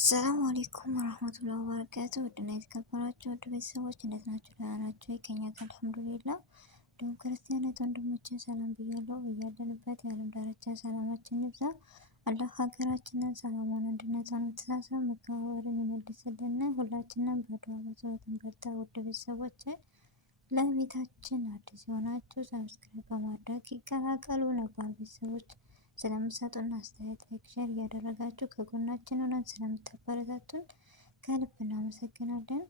ሰላም አለይኩም ወራህመቱላሂ ወበረካቱ። ውድና የተከበራችሁ ውድ ቤተሰቦች እንዴት ናችሁ? ደህና ናችሁ? ከኛ ጋር አልሐምዱሊላህ። እንዲሁም ክርስቲያናት ወንድሞችን ሰላም ብያለሁ። እያለንበት የዓለም ዳርቻ ሰላማችን ይብዛ። አላህ ሀገራችንን ሰላሟን፣ አንድነቷን፣ መተሳሰብ፣ መከባበርን ይመልስልን። ሁላችንም በዱዓ በጸሎት እንበርታ። ውድ ቤተሰቦች ለቤታችን አዲስ የሆናችሁ ሰብስክራይብ በማድረግ ይቀላቀሉ። ነባር ቤተሰቦች ስለምሰጡን አስተያየት ላይክ፣ ሼር እያደረጋችሁ ከጎናችን ሆነን ስለምታበረታቱን ከልብ እናመሰግናለን።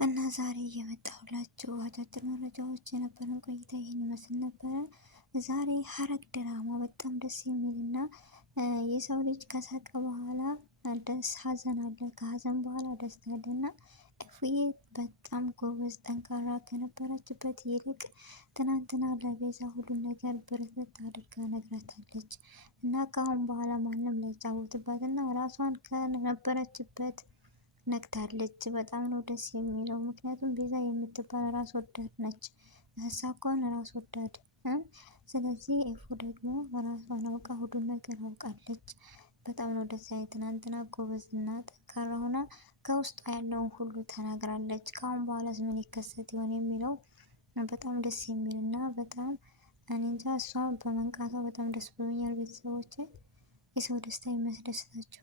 እና ዛሬ የመጣሁላችሁ አጫጭር መረጃዎች የነበረን ቆይታ ይህን ይመስል ነበረ። ዛሬ ሐረግ ድራማ በጣም ደስ የሚልና የሰው ልጅ ከሳቀ በኋላ ሀዘን አለ፣ ከሀዘን በኋላ ደስታ አለና እፉዬ በጣም ጎበዝ ጠንካራ ከነበረችበት ይልቅ ትናንትና ለቤዛ ሁሉን ነገር ብርትት አድርጋ ነግራታለች እና ከአሁን በኋላ ማንም ላይጫወትባት እና ራሷን ከነበረችበት ነቅታለች። በጣም ነው ደስ የሚለው። ምክንያቱም ቤዛ የምትባል ራስ ወዳድ ነች። እሷ እንኳን ራስ ወዳድ ስለዚህ ኤፉ ደግሞ ራሷን አውቃ ሁሉን ነገር አውቃለች። በጣም ነው ደስ ያለኝ። ትናንትና ጎበዝና ጠንካራ ሆና ከውስጧ ያለውን ሁሉ ተናግራለች። ከአሁን በኋላስ ምን ይከሰት ይሆን የሚለው በጣም ደስ የሚል እና በጣም እኔ እንጃ እሷ በመንቃቷ በጣም ደስ ብሎኛል። ቤተሰቦች የሰው ደስታ የሚያስደስታቸው